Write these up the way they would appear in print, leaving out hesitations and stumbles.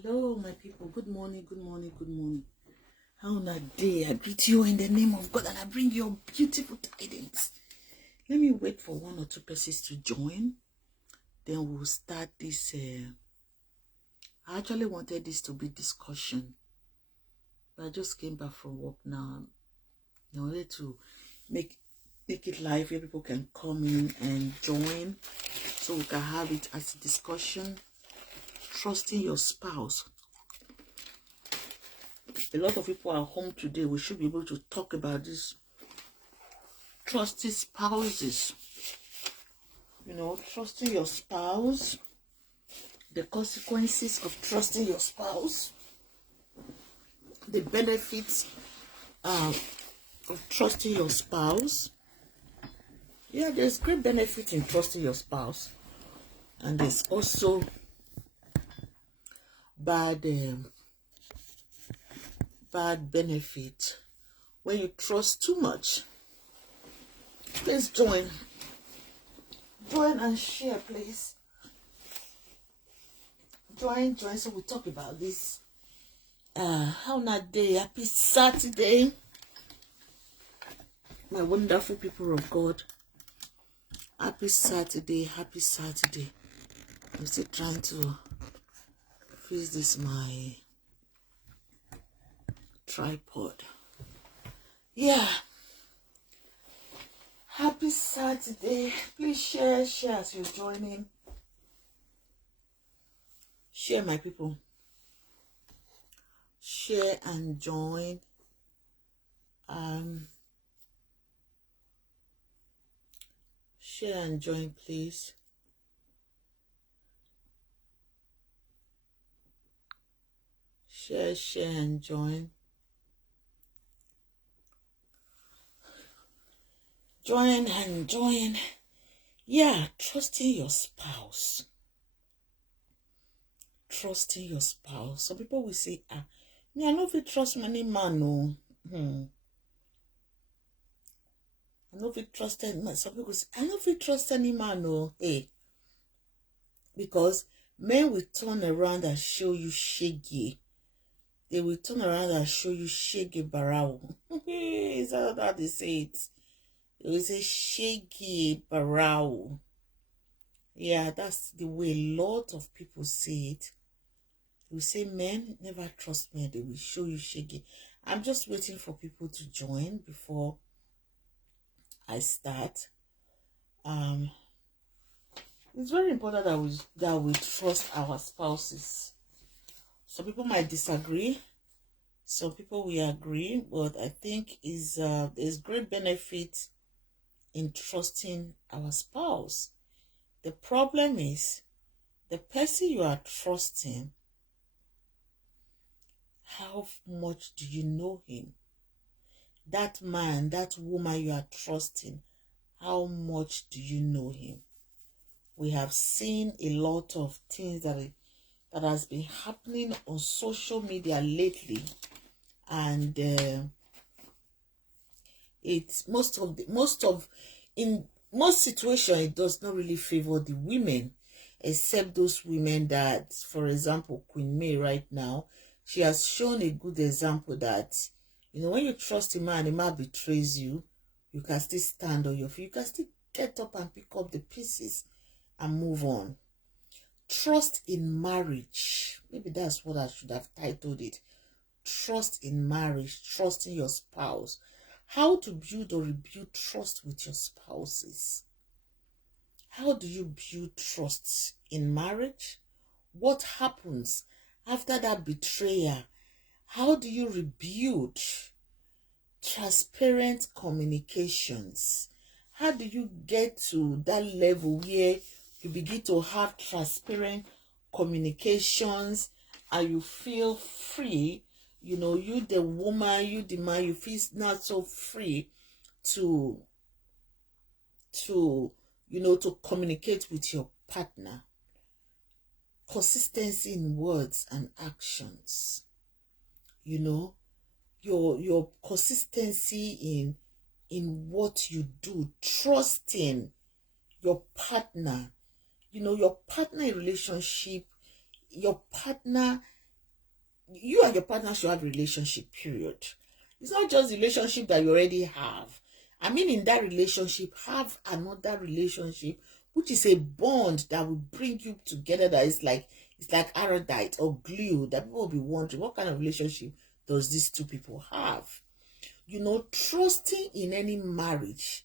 Hello, my people. Good morning, good morning, good morning. How on a day I greet you in the name of God and I bring you beautiful tidings. Let me wait for one or two persons to join. Then we'll start this. I actually wanted this to be discussion, but I just came back from work now. I wanted to make it live where people can come in and join, so we can have it as a discussion. Trusting your spouse. A lot of people are home today. We should be able to talk about this. Trusting spouses. You know, trusting your spouse. The consequences of trusting your spouse. The benefits of trusting your spouse. Yeah, there's great benefit in trusting your spouse. And there's also bad benefit when you trust too much. Please join and share, please. Join so we talk about this. How not day? Happy Saturday, my wonderful people of God. Happy Saturday. I'm still trying to fix this my tripod. Yeah. Happy Saturday. Please share as you're joining. Share, my people. Share and join. Share and join, please. Share and join. Join and join. Yeah, trusting your spouse. Trusting your spouse. Some people will say, me, I know if you trust many man, no. I know if you trust any man. Some people say, I know if you trust any man, no. Hey. Because men will turn around and show you shaggy. They will turn around and show you shaggy barao. Is that how they say it? They will say shaggy barao. Yeah, that's the way a lot of people say it. They will say, men never trust me. They will show you shaggy. I'm just waiting for people to join before I start. It's very important that we trust our spouses. Some people might disagree. Some people will agree, but I think there's great benefit in trusting our spouse. The problem is the person you are trusting. How much do you know him? That man, that woman you are trusting, how much do you know him? We have seen a lot of things that has been happening on social media lately, and it's in most situations it does not really favor the women, except those women that, for example, Queen May right now, she has shown a good example that, you know, when you trust a man betrays you, you can still stand on your feet. You can still get up and pick up the pieces and move on. Trust in marriage. Maybe that's what I should have titled it. Trust in marriage. Trusting your spouse. How to build or rebuild trust with your spouses. How do you build trust in marriage? What happens after that betrayal? How do you rebuild transparent communications? How do you get to that level where you begin to have transparent communications and you feel free? You know, you the woman, you the man, you feel not so free to communicate with your partner. Consistency in words and actions. You know, your consistency in what you do, trusting your partner. You know, your partner in relationship, your partner you and your partner should have a relationship, period. It's not just the relationship that you already have. I mean, in that relationship, have another relationship, which is a bond that will bring you together. That is like, it's like iodide or glue, that people will be wondering, what kind of relationship does these two people have? You know, trusting in any marriage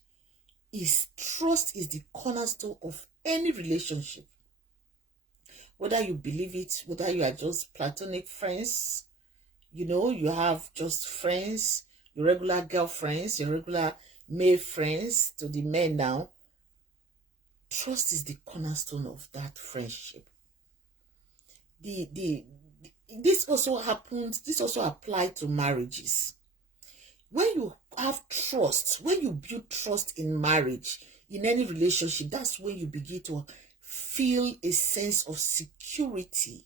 trust is the cornerstone of any relationship. Whether you believe it, whether you are just platonic friends, you know, you have just friends, your regular girlfriends, your regular male friends, to the men now, trust is the cornerstone of that friendship. This also happens, this also applies to marriages. When you have trust, when you build trust in marriage, in any relationship, that's when you begin to feel a sense of security.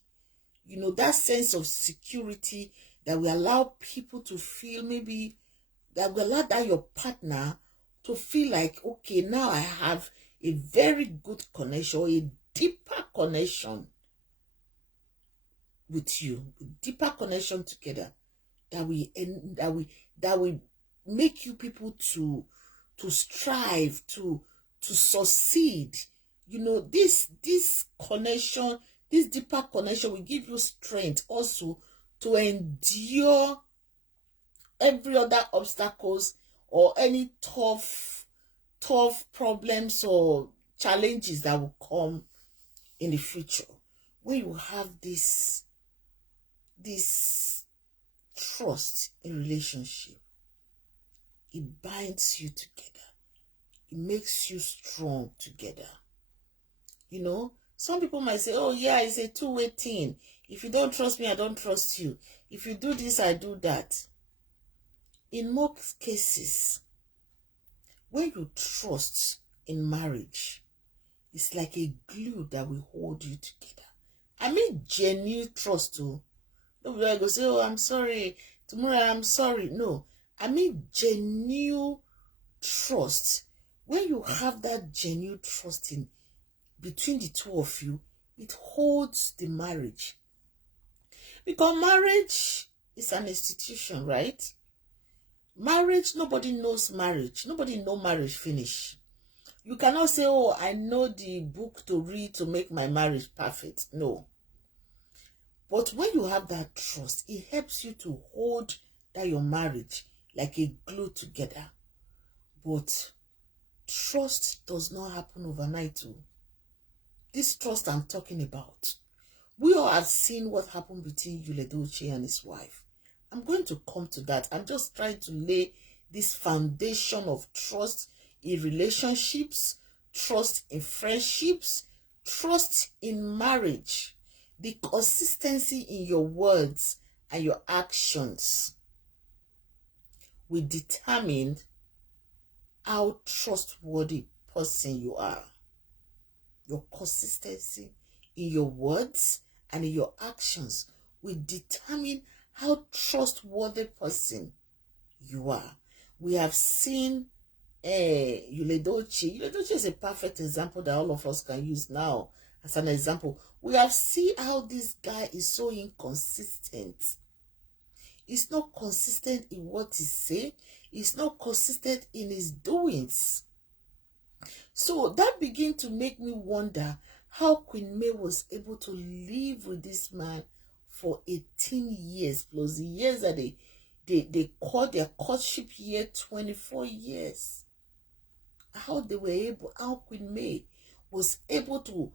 You know, that sense of security that will allow people to feel, maybe that will allow that your partner to feel like, okay, now I have a very good connection, a deeper connection with you, a deeper connection together, that will make you people to strive to succeed. You know, this connection, this deeper connection will give you strength also to endure every other obstacles or any tough problems or challenges that will come in the future. When you have this trust in relationship, it binds you together. It makes you strong together. You know, some people might say, oh yeah, it's a two-way thing. If you don't trust me, I don't trust you. If you do this, I do that. In most cases, when you trust in marriage, it's like a glue that will hold you together. I mean genuine trust too. Nobody go say, oh, I'm sorry, tomorrow I'm sorry. No, I mean genuine trust. When you have that genuine trust in between the two of you, it holds the marriage. Because marriage is an institution, right? Marriage, nobody knows marriage. Nobody know marriage finish. You cannot say, oh, I know the book to read to make my marriage perfect. No. But when you have that trust, it helps you to hold that your marriage like a glue together. But trust does not happen overnight too. This trust I'm talking about, we all have seen what happened between Yuledoche and his wife. I'm going to come to that. I'm just trying to lay this foundation of trust in relationships, trust in friendships, trust in marriage, the consistency in your words and your actions will determine how trustworthy person you are. Your consistency in your words and in your actions will determine how trustworthy person you are. We have seen Yuledoche. Yuledoche is a perfect example that all of us can use now as an example. We have seen how this guy is so inconsistent. He's not consistent in what he says. He's not consistent in his doings. So that began to make me wonder how Queen May was able to live with this man for 18 years plus the years that they called their courtship year 24 years. How they were able, how Queen May was able to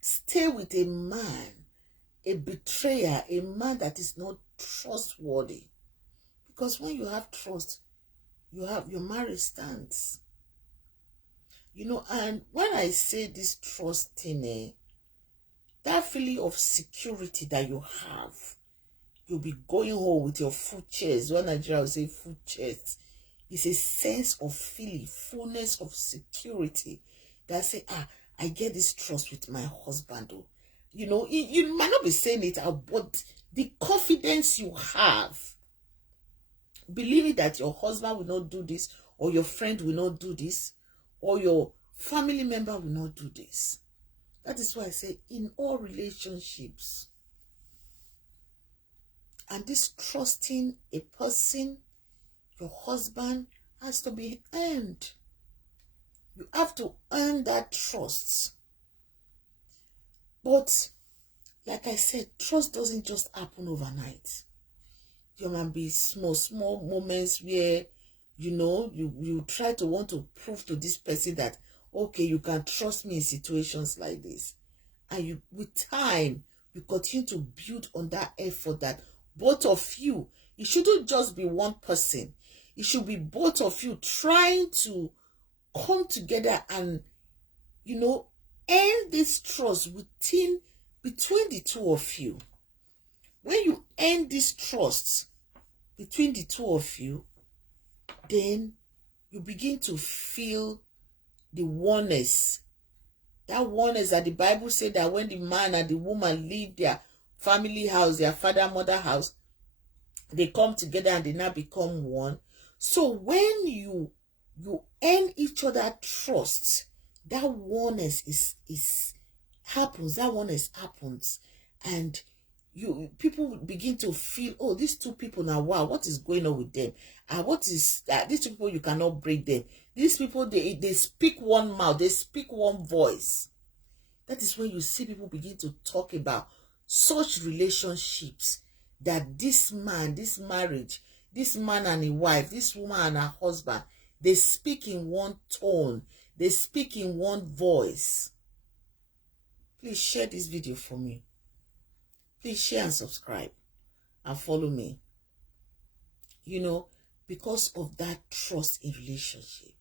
stay with a man, a betrayer, a man that is not trustworthy. Because when you have trust, you have your marriage stands. You know, and when I say this trust thing, that feeling of security that you have, you'll be going home with your full chest. When Nigeria will say full chest, it's a sense of feeling, fullness of security that say, I get this trust with my husband. Oh. You know, you might not be saying it out, but the confidence you have, believing that your husband will not do this, or your friend will not do this, or your family member will not do this. That is why I say in all relationships, And this trusting a person, your husband, has to be earned. You have to earn that trust. But like I said, trust doesn't just happen overnight. There might be small moments where, you try to want to prove to this person that, okay, you can trust me in situations like this. And with time, you continue to build on that effort that both of you, it shouldn't just be one person. It should be both of you trying to come together and, earn this trust between the two of you. When you earn this trust between the two of you, then you begin to feel the oneness. That oneness that the Bible said that when the man and the woman leave their family house, their father, mother house, they come together and they now become one. So when you earn each other trust, that oneness happens. That oneness happens. And people begin to feel, oh, these two people now, wow, what is going on with them? What is that? These people, you cannot break them. These people, they speak one mouth, they speak one voice. That is when you see people begin to talk about such relationships, that this man, this marriage, this man and a wife, this woman and her husband, they speak in one tone, they speak in one voice. Please share this video for me. Please share and subscribe and follow me. Because of that trust in relationship.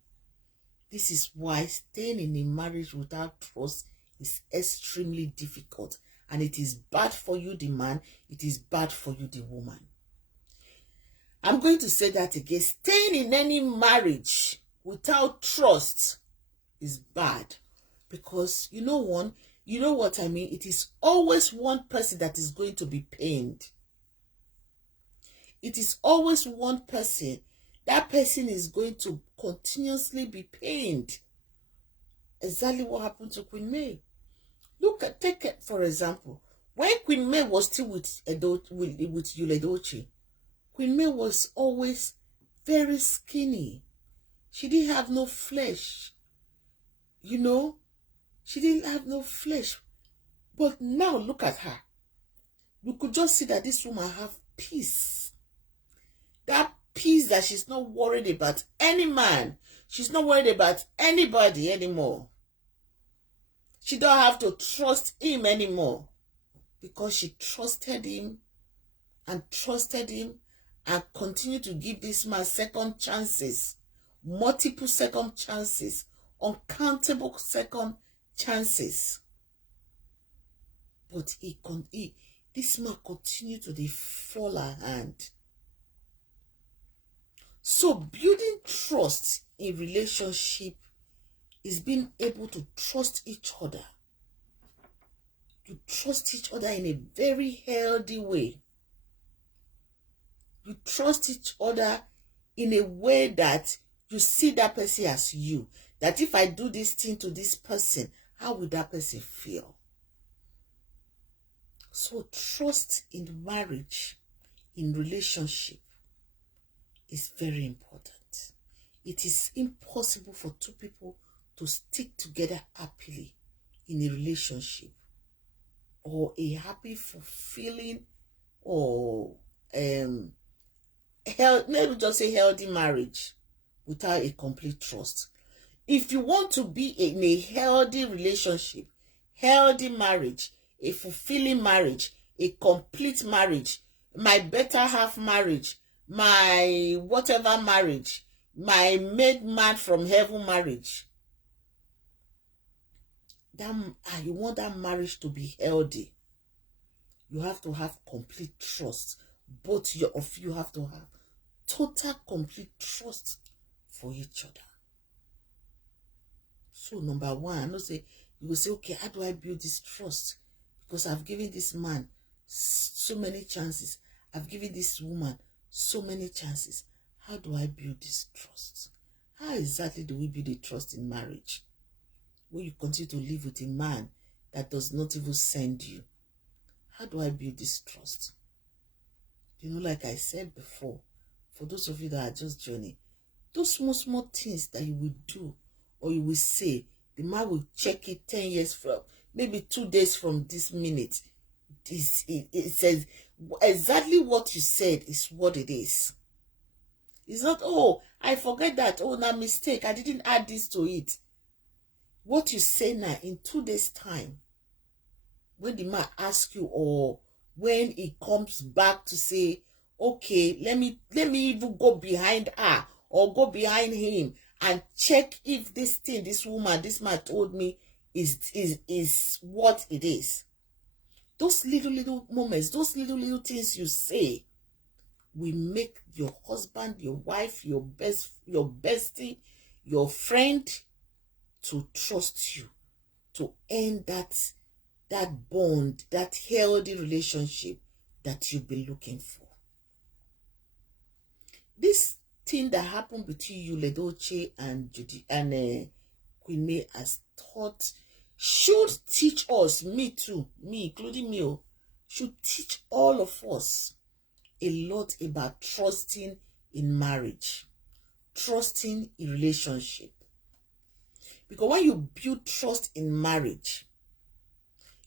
This is why staying in a marriage without trust is extremely difficult. And it is bad for you, the man. It is bad for you, the woman. I'm going to say that again. Staying in any marriage without trust is bad. Because, you know what I mean? It is always one person that is going to be pained. It is always one person. That person is going to continuously be pained. Exactly what happened to Queen May. Take it for example. When Queen May was still with Yuledochi, Queen May was always very skinny. She didn't have no flesh. She didn't have no flesh. But now look at her. You could just see that this woman have peace. That peace that she's not worried about any man. She's not worried about anybody anymore. She don't have to trust him anymore. Because she trusted him and continue to give this man second chances, multiple second chances, uncountable second chances. But this man continued to fall her hand. So building trust in relationship is being able to trust each other. You trust each other in a very healthy way. You trust each other in a way that you see that person as you. That if I do this thing to this person, how will that person feel? So trust in marriage, in relationship, is very important. It is impossible for two people to stick together happily in a relationship, or a happy, fulfilling, or maybe just a healthy marriage without a complete trust. If you want to be in a healthy relationship, healthy marriage, a fulfilling marriage, a complete marriage, my better half marriage, my whatever marriage, my made man from heaven marriage, you want that marriage to be healthy, you have to have complete trust. Both of you have to have total complete trust for each other. So number one, I know you will say, okay, how do I build this trust? Because I've given this man so many chances. I've given this woman so many chances. How do I build this trust? How exactly do we build a trust in marriage? When you continue to live with a man that does not even send you. How do I build this trust? You know, like I said before, for those of you that are just joining, those small things that you will do or you will say, the man will check it 10 years from, maybe 2 days from this minute. It says exactly what you said is what it is. It's not, oh, I forget that, oh, na mistake, I didn't add this to it. What you say now, in 2 days' time, when the man asks you, or when he comes back to say, okay, let me even go behind her or go behind him and check if this thing, this man told me is what it is. Those little moments, those little things you say will make your husband, your wife, your bestie, your friend to trust you, to end that bond, that healthy relationship that you've been looking for. This thing that happened between you, Ledoche, and Queen May, has taught, should teach us, me too, me including me, should teach all of us a lot about trusting in marriage, trusting in relationship. Because when you build trust in marriage,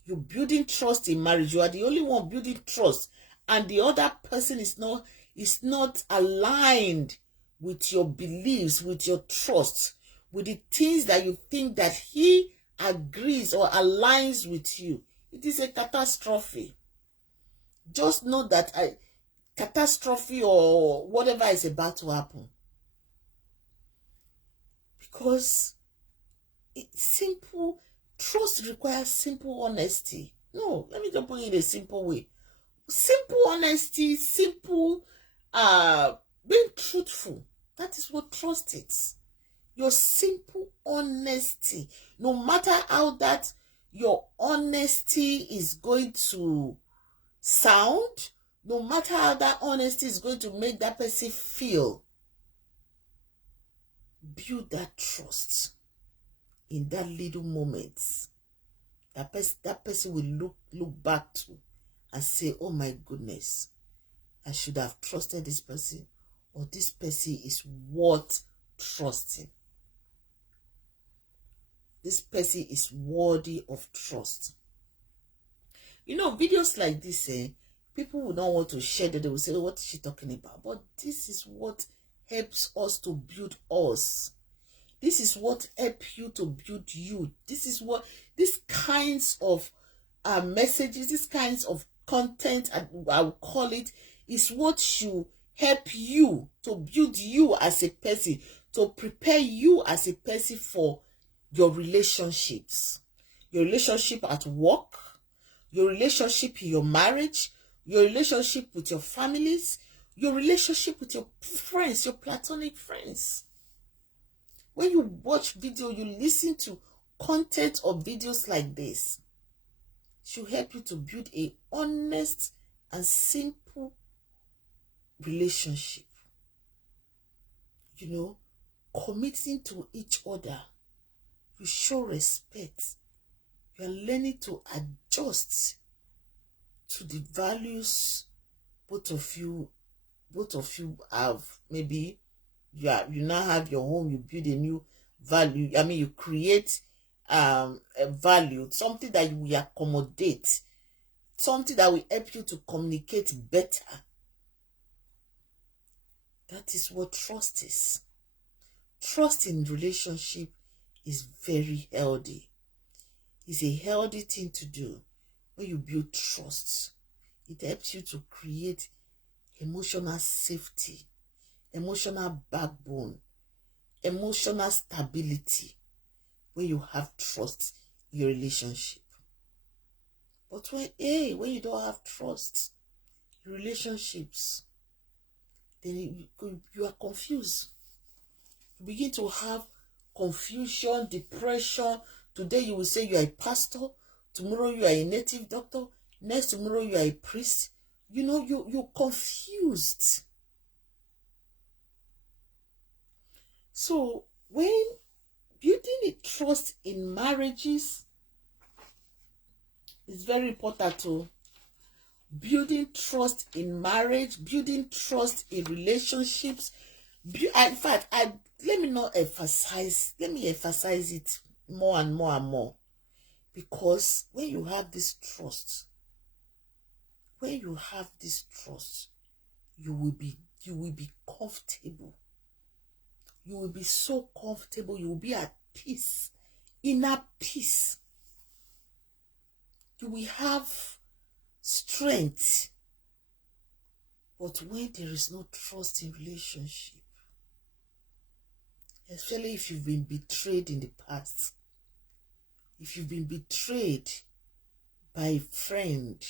you're building trust in marriage. You are the only one building trust, and the other person is not aligned with your beliefs, with your trust, with the things that you think that he agrees or aligns with you. It is a catastrophe. Just know that a catastrophe or whatever is about to happen. Because it's simple. Trust requires simple honesty. No, let me just put it in a simple way. Simple honesty, simple being truthful. That is what trust is. Your simple honesty. No matter how that your honesty is going to sound, no matter how that honesty is going to make that person feel, build that trust in that little moments. That person will look back to and say, oh my goodness, I should have trusted this person, or this person is worth trusting. This person is worthy of trust. You know, videos like this, people will not want to share that. They will say, oh, what is she talking about? But this is what helps us to build us. This is what helps you to build you. This is what, these kinds of messages, these kinds of content, I will call it, is what should help you to build you as a person, to prepare you as a person for your relationships. Your relationship at work, your relationship in your marriage, your relationship with your families, your relationship with your friends, your platonic friends. When you watch video, you listen to content of videos like this, it should help you to build a honest and simple relationship. You know, committing to each other. You show respect. You are learning to adjust to the values both of you have. Maybe you now have your home, you build a new value. I mean, you create a value, something that you will accommodate, something that will help you to communicate better. That is what trust is. Trust in relationship is very healthy. It's a healthy thing to do. When you build trust, it helps you to create emotional safety, emotional backbone, emotional stability when you have trust in your relationship. But when you don't have trust in relationships, then you are confused. You begin to have confusion, depression. Today you will say you are a pastor, tomorrow you are a native doctor, next tomorrow you are a priest. You know, you're confused. So when building a trust in marriages is very important too. building trust in marriage, building trust in relationships. In fact, let me emphasize it more and more and more. Because when you have this trust, you will be comfortable. You will be so comfortable. You will be at peace, inner peace. You will have strength. But when there is no trust in relationship, especially if you've been betrayed in the past, if you've been betrayed by a friend,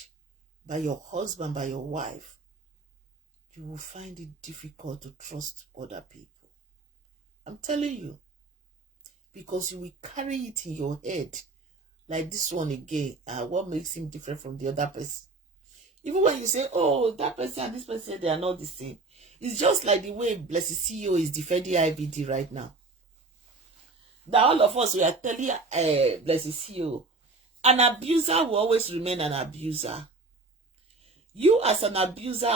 by your husband, by your wife, you will find it difficult to trust other people. I'm telling you. Because you will carry it in your head. Like this one again. What makes him different from the other person? Even when you say, oh, that person and this person, they are not the same. It's just like the way Blessed CEO is defending IBD right now. That all of us, we are telling Blessed CEO, an abuser will always remain an abuser. You as an abuser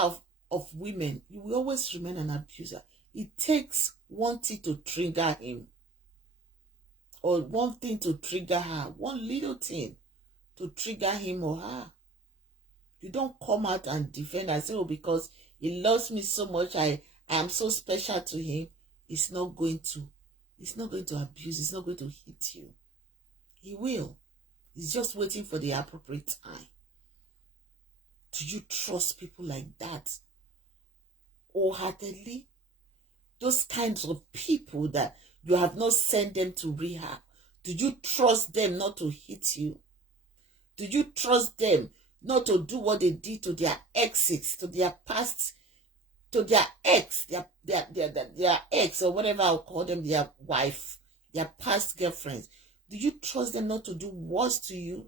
of women, you will always remain an abuser. It takes one thing to trigger him. Or one thing to trigger her. One little thing to trigger him or her. You don't come out and defend and say, oh, because he loves me so much, I am so special to him. It's not going to abuse. It's not going to hit you. He will. He's just waiting for the appropriate time. Do you trust people like that? Wholeheartedly? Those kinds of people that you have not sent them to rehab. Do you trust them not to hit you? Do you trust them not to do what they did to their exes, to their past, to their ex, their ex, or whatever I'll call them, their wife, their past girlfriends? Do you trust them not to do worse to you?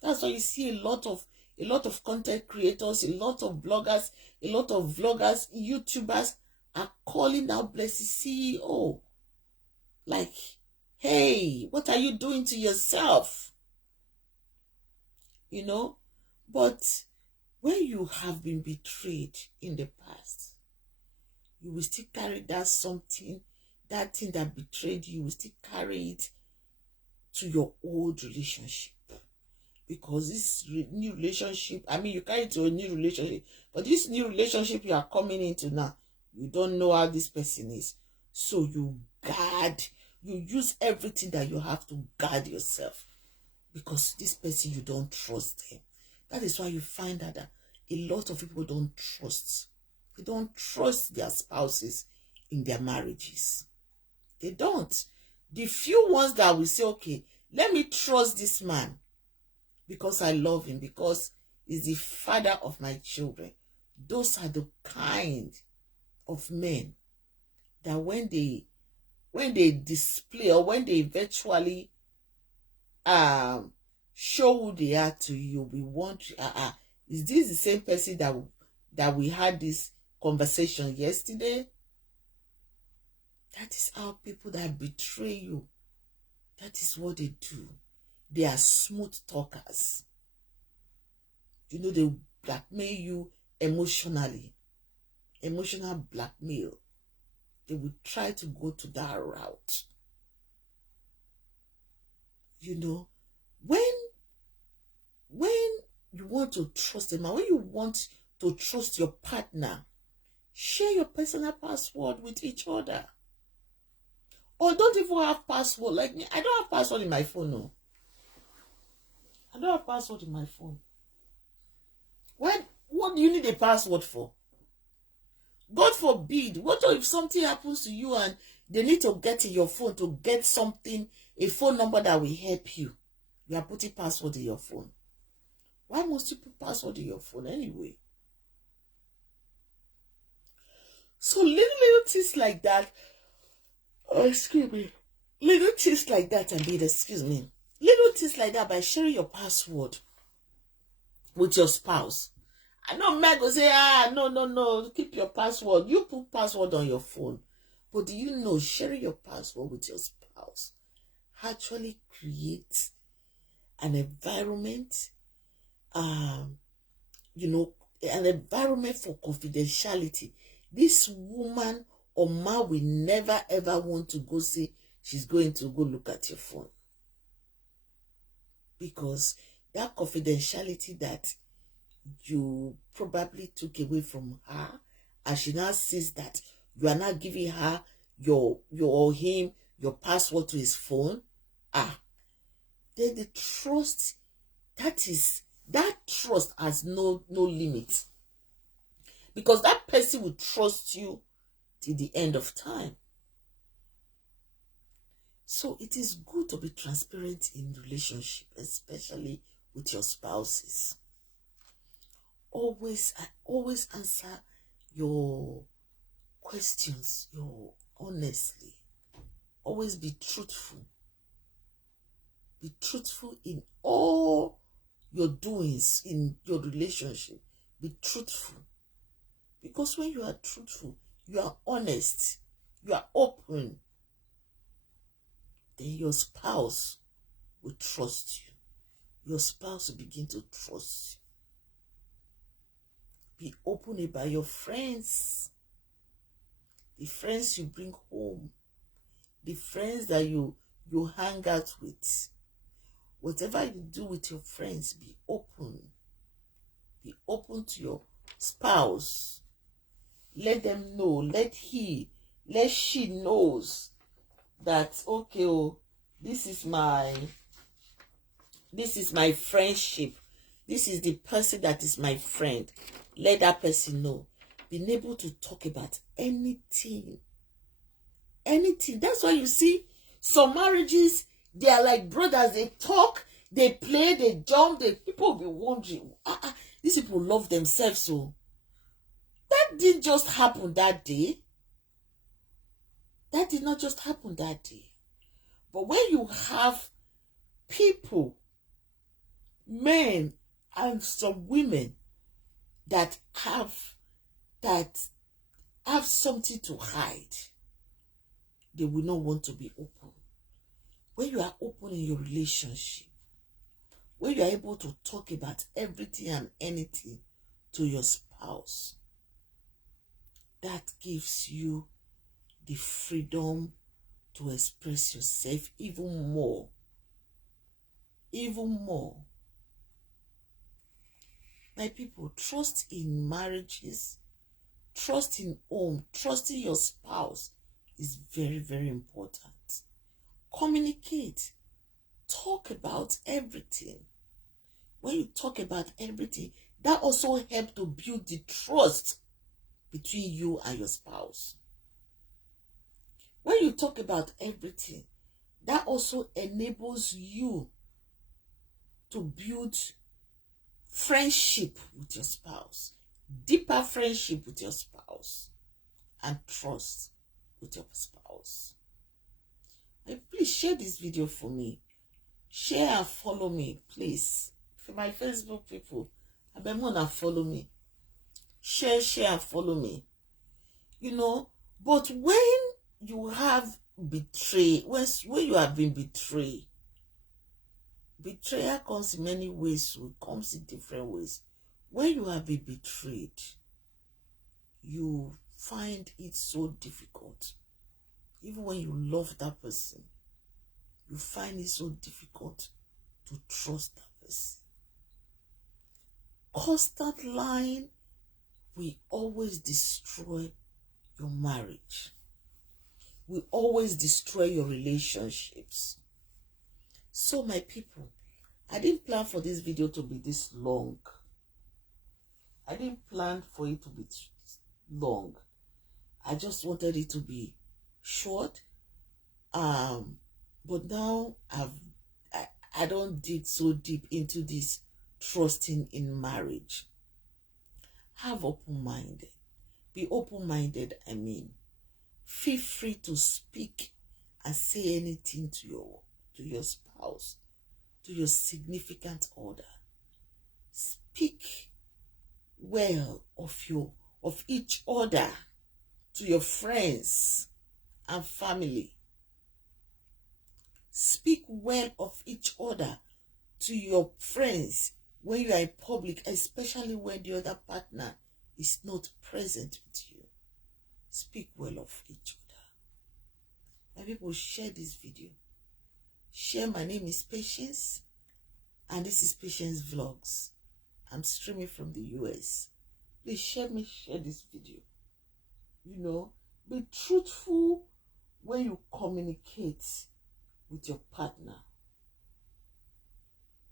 That's why you see a lot of content creators, a lot of bloggers, a lot of vloggers, YouTubers are calling out Blessed CEO. Like, hey, what are you doing to yourself? You know? But when you have been betrayed in the past, you will still carry that thing that betrayed you, will still carry it to your old relationship. Because this new relationship, you carry it to a new relationship, but this new relationship you are coming into now, you don't know how this person is. So you use everything that you have to guard yourself. Because this person, you don't trust them. That is why you find out that a lot of people don't trust. They don't trust their spouses in their marriages. They don't. The few ones that will say, okay, let me trust this man because I love him, because he's the father of my children. Those are the kind of men that when they display, or when they eventually show who they are to you, we want is this the same person that we had this conversation yesterday? That is how people that betray you, that is what they do. They are smooth talkers. You know, they blackmail you emotionally. Emotional blackmail. They will try to go to that route. You know, when you want to trust them, and when you want to trust your partner, share your personal password with each other. Or don't even have password. Like me, I don't have password in my phone. No. I don't have password in my phone. What do you need a password for? God forbid, what if something happens to you and they need to get in your phone to get something, a phone number that will help you? You are putting password in your phone. Why must you put password in your phone anyway? So little things like that, excuse me, little things like that, little things like that, by sharing your password with your spouse. I know men go say, no, keep your password. You put password on your phone. But do you know sharing your password with your spouse actually creates an environment an environment for confidentiality. This woman or man will never ever want to go see she's going to go look at your phone. Because that confidentiality that you probably took away from her, and she now sees that you are not giving her your or him your password to his phone, then the trust, that trust has no limit, because that person will trust you till the end of time. So it is good to be transparent in relationship, especially with your spouses. Always answer your questions, honestly. Always be truthful. Be truthful in all your doings in your relationship. Be truthful. Because when you are truthful, you are honest, you are open, then your spouse will trust you. Your spouse will begin to trust you. Be open about your friends. The friends you bring home. The friends that you hang out with. Whatever you do with your friends, be open. Be open to your spouse. Let them know. Let she knows that, okay, this is my friendship. This is the person that is my friend. Let that person know. Being able to talk about anything. That's why you see some marriages, they are like brothers. They talk, they play, they jump. People will be wondering, these people love themselves. So that didn't just happen that day. That did not just happen that day. But when you have people, men and some women that have something to hide, they will not want to be open. When you are open in your relationship, when you are able to talk about everything and anything to your spouse, that gives you the freedom to express yourself even more. Even more. My people, trust in marriages, trust in home, trust in your spouse is very, very important. Communicate. Talk about everything. When you talk about everything, that also helps to build the trust between you and your spouse. When you talk about everything, that also enables you to build friendship with your spouse, deeper friendship with your spouse, and trust with your spouse. And please share this video for me. Share and follow me, please. For my Facebook people, I beg you to follow me. Share and follow me. But when you have betrayed, when you have been betrayed, betrayal comes in many ways, so it comes in different ways. When you have been betrayed, you find it so difficult. Even when you love that person, you find it so difficult to trust that person. Constant lying will always destroy your marriage. Will always destroy your relationships. So my people, I didn't plan for this video to be this long. I didn't plan for it to be long. I just wanted it to be short. But now I don't dig so deep into this trusting in marriage. Have open-minded. Be open-minded, Feel free to speak and say anything to your spouse, to your significant other. Speak well of each other to your friends and family. Speak well of each other to your friends, when you are in public, especially when the other partner is not present with you. Speak well of each other. My people, share this video. Share. My name is Patience, and this is Patience Vlogs. I'm streaming from the US. Please share this video. You know, be truthful when you communicate with your partner.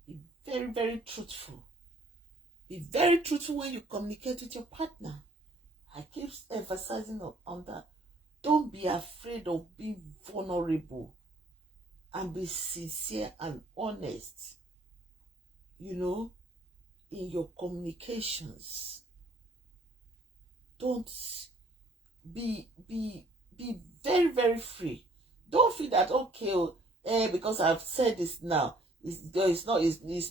Be very, very truthful. Be very truthful when you communicate with your partner. I keep emphasizing on that. Don't be afraid of being vulnerable, and be sincere and honest, you know, in your communications. Don't be very, very free. Don't feel that, okay, because I've said this now, it's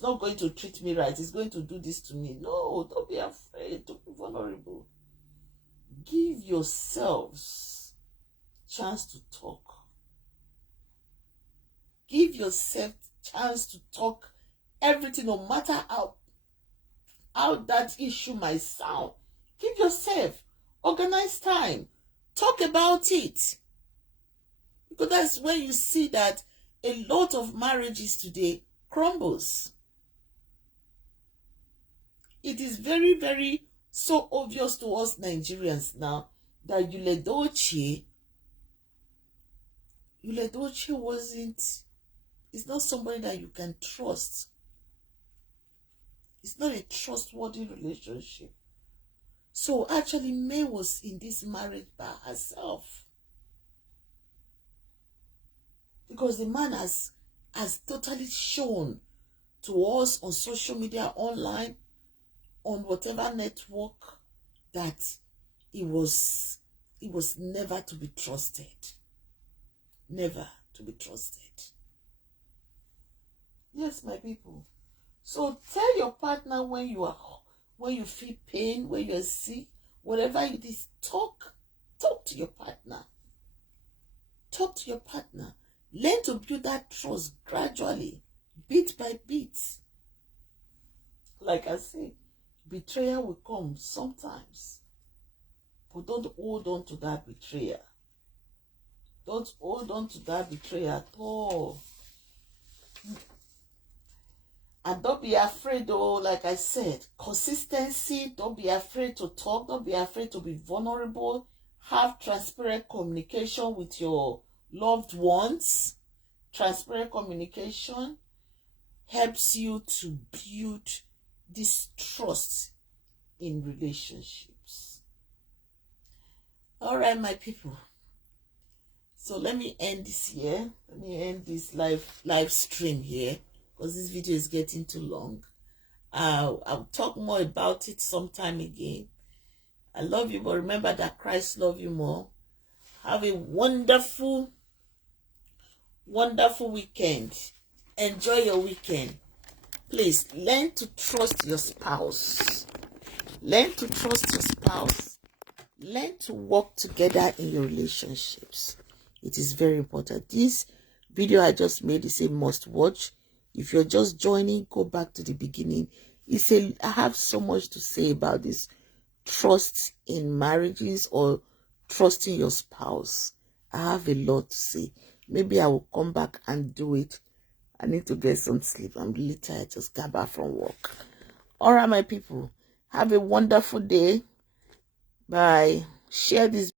not going to treat me right, it's going to do this to me. No, don't be afraid. Don't be vulnerable. Give yourselves chance to talk. Give yourself chance to talk everything, no matter how that issue might sound. Give yourself, organize time, talk about it. Because that's when you see that a lot of marriages today crumbles. It is very, very so obvious to us Nigerians now that Yul Edochie it's not somebody that you can trust. It's not a trustworthy relationship. So actually, May was in this marriage by herself. Because the man has totally shown to us on social media, online, on whatever network, that he was never to be trusted. Never to be trusted. Yes, my people. So tell your partner when you feel pain, when you're sick, whatever it is, talk to your partner. Talk to your partner. Learn to build that trust gradually, bit by bit. Like I say, betrayal will come sometimes, but don't hold on to that betrayal. Don't hold on to that betrayal at all. And don't be afraid, though, like I said, consistency. Don't be afraid to talk. Don't be afraid to be vulnerable. Have transparent communication with your loved ones. Transparent communication helps you to build this trust in relationships. All right, my people. So let me end this here. Let me end this live stream here, because this video is getting too long. I'll talk more about it sometime again. I love you, but remember that Christ loves you more. Have a wonderful, wonderful weekend. Enjoy your weekend. Please learn to trust your spouse. Learn to trust your spouse. Learn to work together in your relationships. It is very important. This video I just made is a must watch. If you're just joining, go back to the beginning. I have so much to say about this trust in marriages or trusting your spouse. I have a lot to say. Maybe I will come back and do it. I need to get some sleep. I'm really tired. Just got back from work. All right, my people. Have a wonderful day. Bye. Share this